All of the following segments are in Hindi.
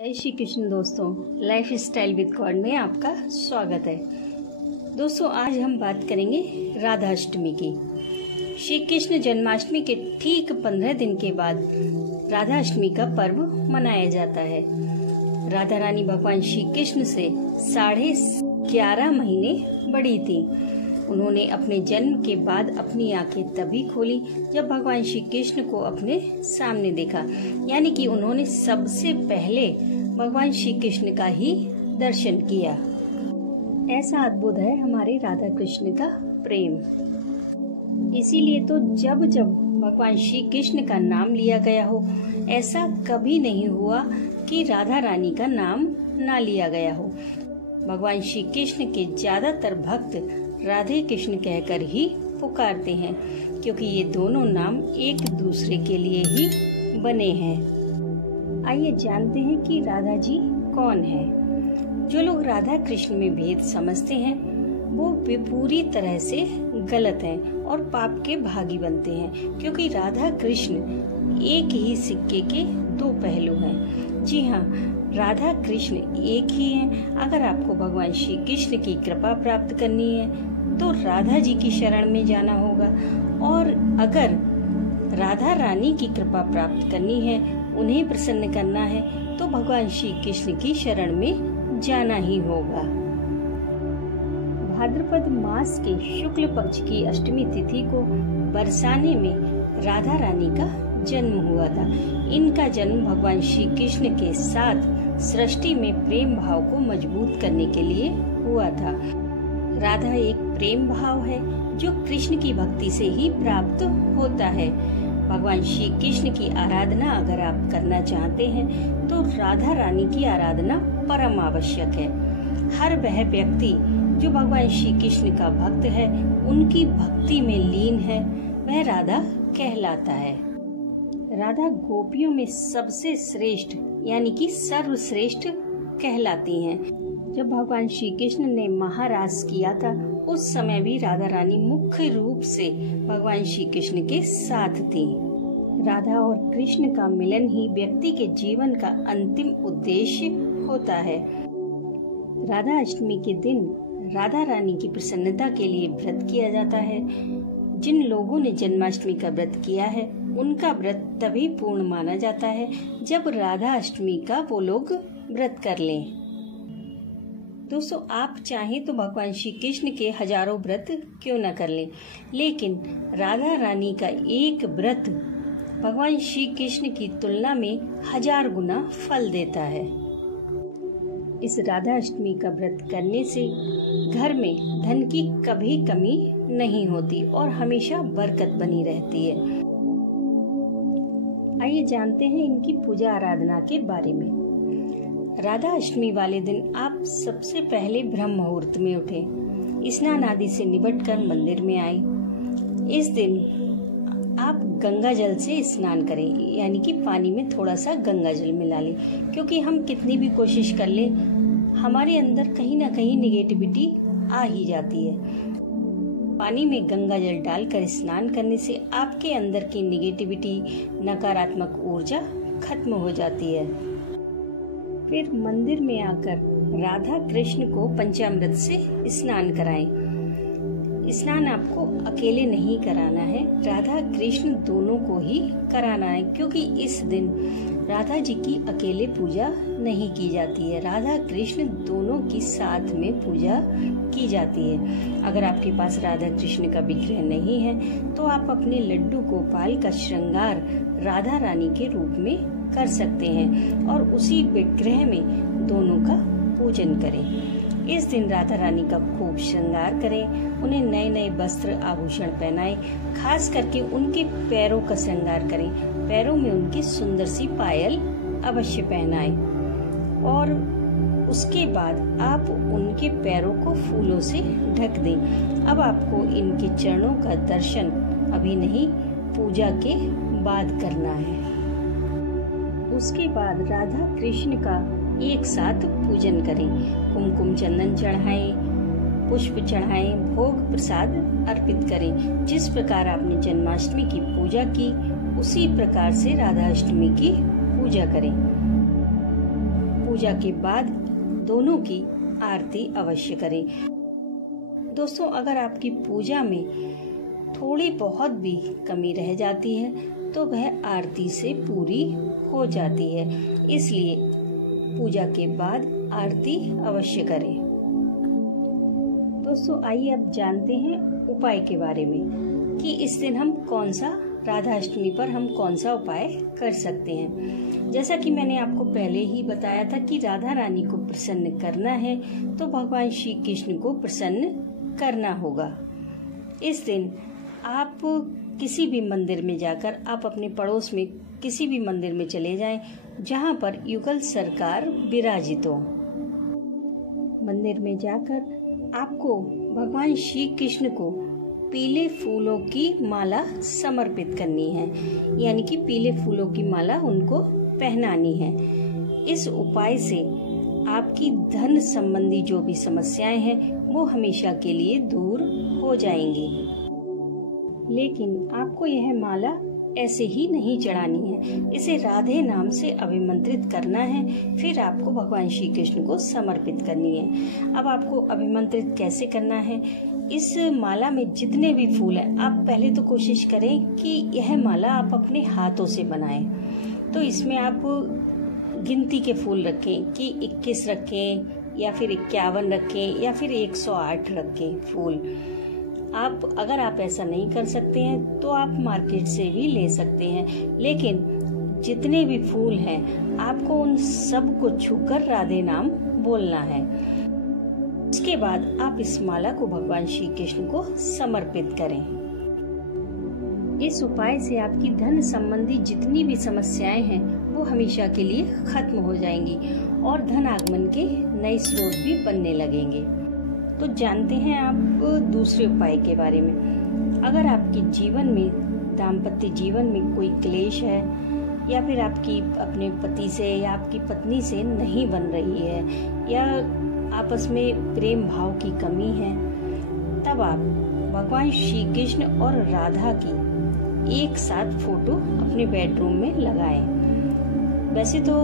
जय श्री कृष्ण दोस्तों, लाइफ स्टाइल विद गॉड में आपका स्वागत है। दोस्तों, आज हम बात करेंगे राधा अष्टमी की। श्री कृष्ण जन्माष्टमी के ठीक 15 दिन के बाद राधा अष्टमी का पर्व मनाया जाता है। राधा रानी भगवान श्री कृष्ण से 11.5 महीने बड़ी थी। उन्होंने अपने जन्म के बाद अपनी आंखें तभी खोली जब भगवान श्री कृष्ण को अपने सामने देखा, यानी कि उन्होंने सबसे पहले भगवान श्री कृष्ण का ही दर्शन किया। ऐसा अद्भुत है हमारे राधा कृष्ण का प्रेम। इसीलिए तो जब जब भगवान श्री कृष्ण का नाम लिया गया हो, ऐसा कभी नहीं हुआ कि राधा रानी का नाम ना लिया गया हो। भगवान श्री कृष्ण के ज्यादातर भक्त राधे कृष्ण कहकर ही पुकारते हैं, क्योंकि ये दोनों नाम एक दूसरे के लिए ही बने हैं। आइए जानते हैं कि राधा जी कौन है। जो लोग राधा कृष्ण में भेद समझते हैं वो पूरी तरह से गलत हैं और पाप के भागी बनते हैं, क्योंकि राधा कृष्ण एक ही सिक्के के दो पहलू हैं। जी हाँ, राधा कृष्ण एक ही हैं। अगर आपको भगवान श्री कृष्ण की कृपा प्राप्त करनी है तो राधा जी की शरण में जाना होगा, और अगर राधा रानी की कृपा प्राप्त करनी है, उन्हें प्रसन्न करना है, तो भगवान श्री कृष्ण की शरण में जाना ही होगा। भाद्रपद मास के शुक्ल पक्ष की अष्टमी तिथि को बरसाने में राधा रानी का जन्म हुआ था। इनका जन्म भगवान श्री कृष्ण के साथ सृष्टि में प्रेम भाव को मजबूत करने के लिए हुआ था। राधा एक प्रेम भाव है जो कृष्ण की भक्ति से ही प्राप्त होता है। भगवान श्री कृष्ण की आराधना अगर आप करना चाहते हैं तो राधा रानी की आराधना परम आवश्यक है। हर वह व्यक्ति जो भगवान श्री कृष्ण का भक्त है, उनकी भक्ति में लीन है, वह राधा कहलाता है। राधा गोपियों में सबसे श्रेष्ठ यानी कि सर्वश्रेष्ठ कहलाती हैं। जब भगवान श्री कृष्ण ने महारास किया था, उस समय भी राधा रानी मुख्य रूप से भगवान श्री कृष्ण के साथ थी। राधा और कृष्ण का मिलन ही व्यक्ति के जीवन का अंतिम उद्देश्य होता है। राधा अष्टमी के दिन राधा रानी की प्रसन्नता के लिए व्रत किया जाता है। जिन लोगों ने जन्माष्टमी का व्रत किया है, उनका व्रत तभी पूर्ण माना जाता है जब राधा अष्टमी का वो लोग व्रत कर लें। दोस्तों, आप चाहें तो भगवान श्री कृष्ण के हजारों व्रत क्यों न कर लें, लेकिन राधा रानी का एक व्रत भगवान श्री कृष्ण की तुलना में 1000 गुना फल देता है। इस राधा अष्टमी का व्रत करने से घर में धन की कभी कमी नहीं होती और हमेशा बरकत बनी रहती है। आइए जानते हैं इनकी पूजा आराधना के बारे में। राधा अष्टमी वाले दिन आप सबसे पहले ब्रह्म मुहूर्त में उठे, स्नान आदि से निबटकर मंदिर में आए। इस दिन आप गंगा जल से स्नान करें, यानी कि पानी में थोड़ा सा गंगा जल मिला लें, क्योंकि हम कितनी भी कोशिश कर लें, हमारे अंदर कहीं ना कहीं निगेटिविटी आ ही जाती है। पानी में गंगा जल डालकर स्नान करने से आपके अंदर की निगेटिविटी, नकारात्मक ऊर्जा खत्म हो जाती है। फिर मंदिर में आकर राधा कृष्ण को पंचामृत से स्नान कराएं। स्नान आपको अकेले नहीं कराना है, राधा कृष्ण दोनों को ही कराना है, क्योंकि इस दिन राधा जी की अकेले पूजा नहीं की जाती है। राधा कृष्ण दोनों की साथ में पूजा की जाती है। अगर आपके पास राधा कृष्ण का विग्रह नहीं है तो आप अपने लड्डू गोपाल का श्रृंगार राधा रानी के रूप में कर सकते हैं और उसी विग्रह में दोनों का पूजन करें। इस दिन राधा रानी का खूब श्रृंगार करें, उन्हें नए नए वस्त्र आभूषण पहनाएं, खास करके उनके पैरों का श्रृंगार करें। पैरों में उनकी सुंदर सी पायल अवश्य पहनाएं और उसके बाद आप उनके पैरों को फूलों से ढक दें। अब आपको इनके चरणों का दर्शन अभी नहीं, पूजा के बाद करना है। उसके बाद राधा कृष्ण का एक साथ पूजन करें, कुमकुम चंदन चढ़ाएं, पुष्प चढ़ाएं, भोग प्रसाद अर्पित करें। जिस प्रकार आपने जन्माष्टमी की पूजा की, उसी प्रकार से राधा अष्टमी की पूजा करें। पूजा के बाद दोनों की आरती अवश्य करें। दोस्तों, अगर आपकी पूजा में थोड़ी बहुत भी कमी रह जाती है तो वह आरती से पूरी हो जाती है, इसलिए पूजा के बाद आरती अवश्य करें। दोस्तों, आइए अब जानते हैं उपाय के बारे में कि इस दिन हम राधा अष्टमी पर हम कौन सा उपाय कर सकते हैं। जैसा कि मैंने आपको पहले ही बताया था कि राधा रानी को प्रसन्न करना है तो भगवान श्री कृष्ण को प्रसन्न करना होगा। इस दिन आप किसी भी मंदिर में जाकर, आप अपने पड़ोस में किसी भी मंदिर में चले जाएं जहां पर युगल सरकार विराजित हो। मंदिर में जाकर आपको भगवान श्री कृष्ण को पीले फूलों की माला समर्पित करनी है, यानी कि पीले फूलों की माला उनको पहनानी है। इस उपाय से आपकी धन संबंधी जो भी समस्याएं हैं वो हमेशा के लिए दूर हो जाएंगी। लेकिन आपको यह माला ऐसे ही नहीं चढ़ानी है, इसे राधे नाम से अभिमंत्रित करना है, फिर आपको भगवान श्री कृष्ण को समर्पित करनी है। अब आपको अभिमंत्रित कैसे करना है? इस माला में जितने भी फूल हैं, आप पहले तो कोशिश करें कि यह माला आप अपने हाथों से बनाएं। तो इसमें आप गिनती के फूल रखें कि 21 रखें या फिर 51 रखें या फिर 108 रखें फूल। अगर आप ऐसा नहीं कर सकते हैं तो आप मार्केट से भी ले सकते हैं, लेकिन जितने भी फूल हैं आपको उन सब को छूकर राधे नाम बोलना है। उसके बाद आप इस माला को भगवान श्री कृष्ण को समर्पित करें। इस उपाय से आपकी धन संबंधी जितनी भी समस्याएं हैं वो हमेशा के लिए खत्म हो जाएंगी और धन आगमन के नए स्रोत भी बनने लगेंगे। तो जानते हैं आप दूसरे उपाय के बारे में। अगर आपके जीवन में, दाम्पत्य जीवन में कोई क्लेश है या फिर आपकी अपने पति से या आपकी पत्नी से नहीं बन रही है या आपस में प्रेम भाव की कमी है, तब आप भगवान श्री कृष्ण और राधा की एक साथ फोटो अपने बेडरूम में लगाएं। वैसे तो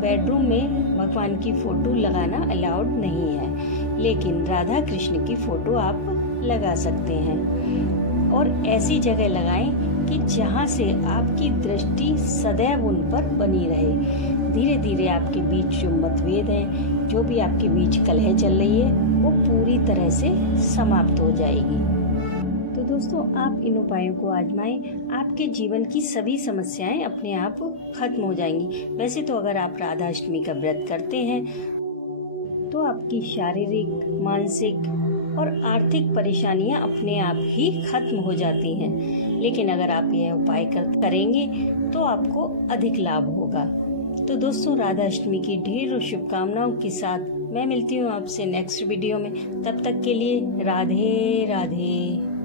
बेडरूम में भगवान की फोटो लगाना अलाउड नहीं है, लेकिन राधा कृष्ण की फोटो आप लगा सकते हैं और ऐसी जगह लगाएं कि जहां से आपकी दृष्टि सदैव उन पर बनी रहे। धीरे धीरे आपके बीच जो मतभेद हैं, जो भी आपके बीच कलह चल रही है, वो पूरी तरह से समाप्त हो जाएगी। तो दोस्तों, आप इन उपायों को आजमाएं, आपके जीवन की सभी समस्याएं अपने आप खत्म हो जाएंगी। वैसे तो अगर आप राधा अष्टमी का व्रत करते हैं तो आपकी शारीरिक, मानसिक और आर्थिक परेशानियां अपने आप ही खत्म हो जाती हैं, लेकिन अगर आप यह उपाय करेंगे तो आपको अधिक लाभ होगा। तो दोस्तों, राधा अष्टमी की ढेरों शुभकामनाओं के साथ मैं मिलती हूँ आपसे नेक्स्ट वीडियो में। तब तक के लिए राधे राधे।